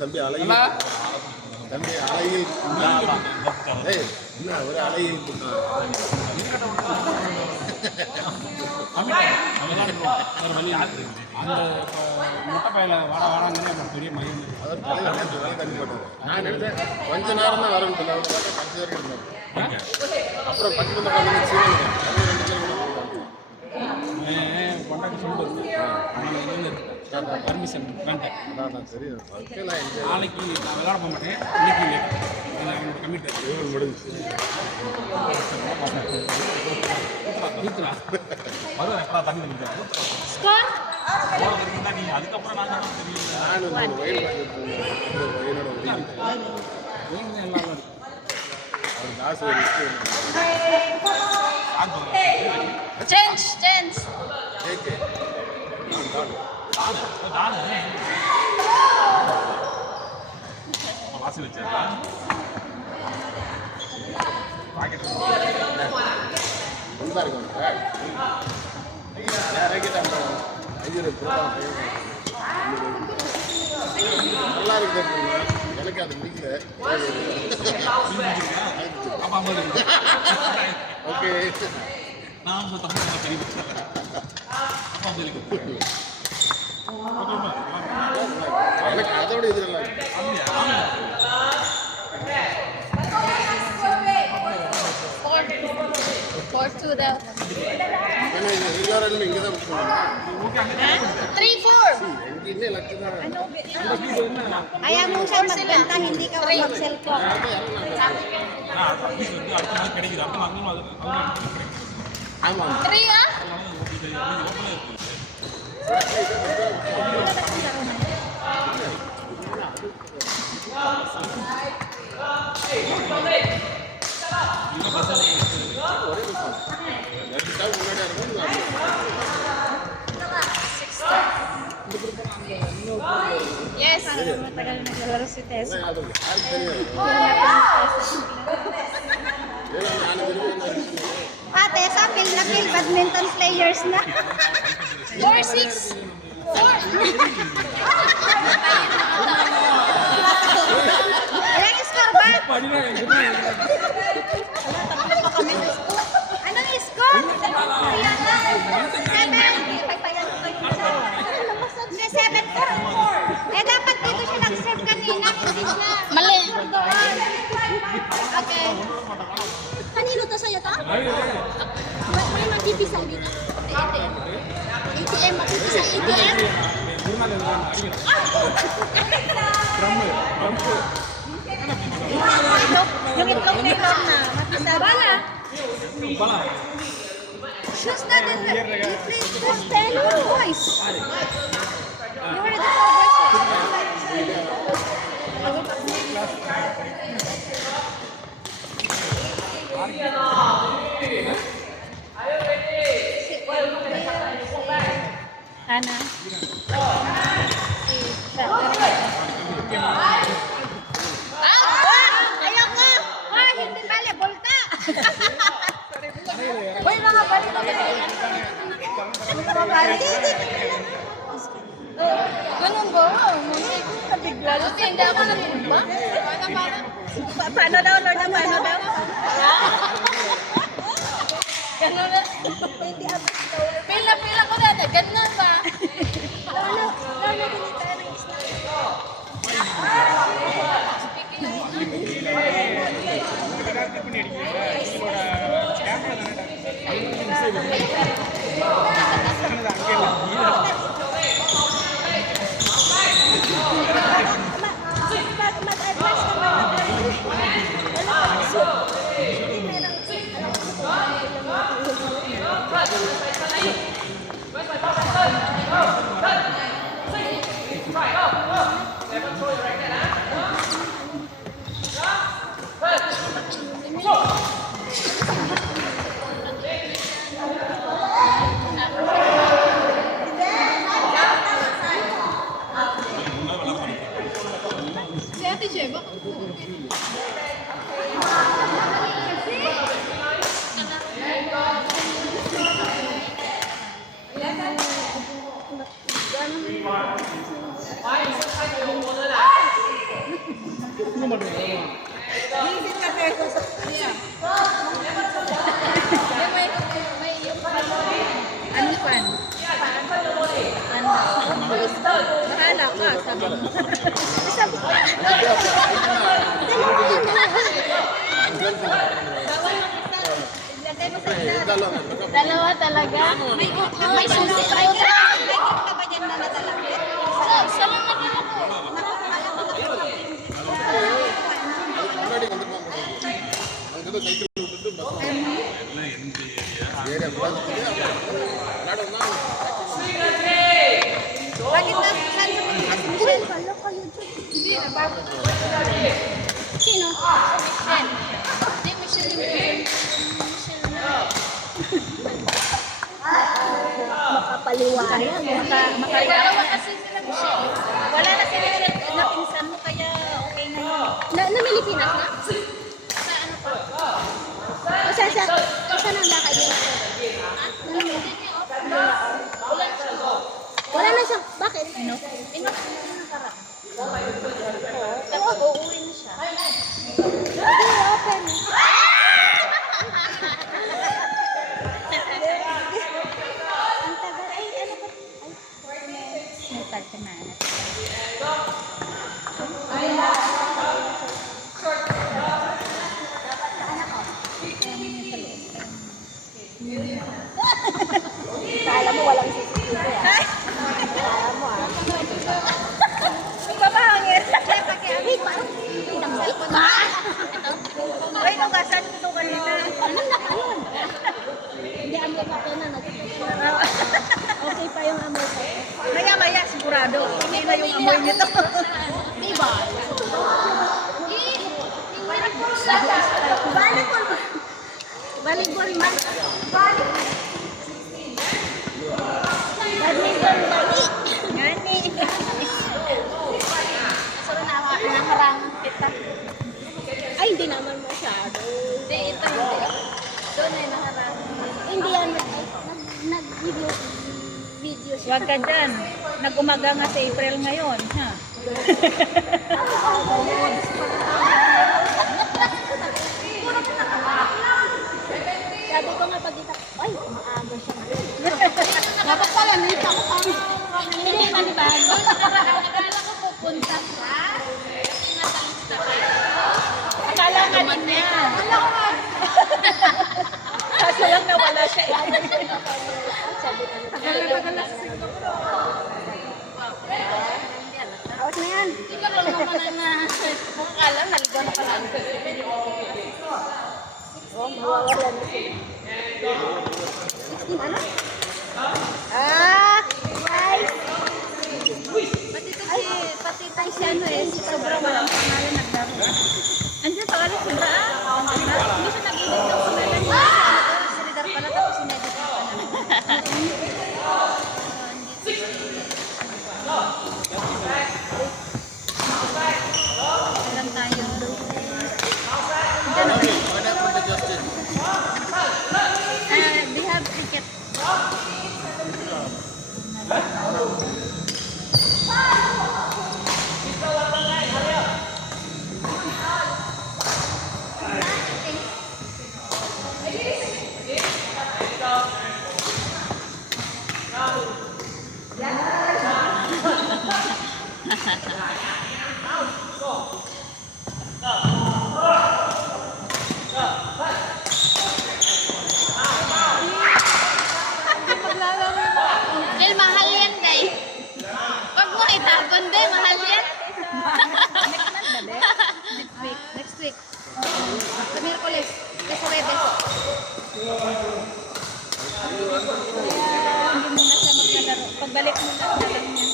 தம்பி அழகி தம்பி அழகி என்ன ஒரு அழகி அந்த முட்டை பையில வாடாங்கன்னு எனக்கு பெரிய மயம். நான் நினைச்சேன் கொஞ்ச நேரம் தான் வரணும் கடைசி வரைக்கும் இருந்தாங்க. அப்புறம் 10 கொண்டாடி சொல்லுங்க பர்மிஷன் பண்ணிட்டேன். சரி நாளைக்கு நான் விளையாட போக மாட்டேன். இன்னைக்கு கம்மிட்டு முடிஞ்சு வருவேன் எப்படா தண்ணி அதுக்கப்புறம் நான் வயல் எல்லாரும் காசு ஒரு Change. வாசி வச்சா நல்லா இருக்கும் நல்லா இருக்கு. எனக்கு அது பிடிக்கல. ஓகே நான் எனக்கு அதோட இது நல்லா இருக்கு. Four to the ஏன்னா எல்லாரும் இங்கே தான் புக் பண்ணுவாங்க. 3, 4. எங்கேயுமே லட்சம் தான். Ayaw mo siya magbenta, hindi ka mag-cellphone. கிடைக்குது அடுத்த நாள் ஆமாம் 3, ah? Yes. Matagal naglalaro si Tess. Ate, sa kill na kill, badminton players na. 4-6. 4. Ilang score ba? Anong score? 7-4. Eh, dapat dito siya nag-serve kanina. Mali. Okay. Kanino to sa'yo to? May magpipisaw dito. ATM. ATM, magpipisaw ATM? Yung itlog na itlog na. Magpisaw. Bala. Shoes na din. Please tell your voice. You were the Ana. Ayoko! Hindi pala, bolta! Uy, mga balik na ganun ba? Muntik ko nabigla. Hindi ako natumba. Paano daw, Lord? Paano daw? Ganun na. Pila ko na. Ganun ba? Lord, ganun tayo ng isla. Ano pan? Ano? Bahala ka, sabi mo. Sabi ko, Dalawa talaga? may susi pa yun. May ka ba dyan na nadala? Sa lang nadala ko. అందులో సైకిల్ ఉంటుంది బస్సు వేరే Bakit na? Michelle, pala kayo dyan. Hindi, nabago. Sino? Michelle. Hindi, Michelle yung Michelle na. Makapaliwanag. Dalawa kasi sila Michelle. Wala na si Michelle na pinsan mo kaya okay na yun. Na Pilipinas na? Sa ano pa? Saan ang lakad niya? Wala na siya. Bakit? Ino nakaraan. Tapos uuwi na siya. Hindi, open. Ang tagal. Ay, ano ba? May tagka na. Kala mo walang CCTV ah. Kala mo ah. May babahangin. Ay, parang pinangsit ba? Ay, nugasan ko ito kanina. Ano na ka yun? Hindi, amoy pa ko na. Okay pa yung amoy ko. Maya-maya, sigurado. Hindi na yung amoy nito. Diba? Volleyball man. Badminton bali. Ngani. So, nakarang kita. Ay, hindi naman masyado. Hindi, ito hindi. Doon ay naharang. Hindi yan. Nag-video siya. Huwag ka dyan. Nag-umaga nga sa April ngayon. Ha? Sabi ko nga pag kita, ay, maaga siya. Dapat pala, nita ko pa. Hindi man ba? Akala ko pupunta ka. Akala nga din niya. Kaso lang nawala siya. Sabi ko, Tagal na sa Singapore. out na yan. Ikaw lang naman na akala naligaw na pala. Oh, mawawala na sila. 16 ano? Ah! Guys! Pati tayo si ano eh, si sobrang walang pangalan naglaro. Andiyan pangalan si Bra. Hindi siya nag-edit ng pangalan niya. Si Ridar pala tapos sinedit ng pangalan. Meron tayo. what happened to Justin? They have ticket. Del, mahal yan, day. Pag mo itapon, day, mahal yan. Next week. Sa Miyerkules. Sa Webes. Kaya hindi mo na siya maglalaro. Pagbalik mo na lang niya.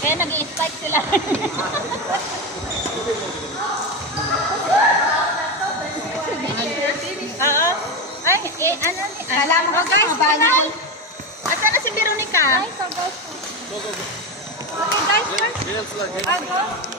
Kaya nag-i-spike sila. Oo. Ay, ano ni? Alam mo guys, final. Asan na si Veronica? Ay, so guys. Okay guys, first. Games like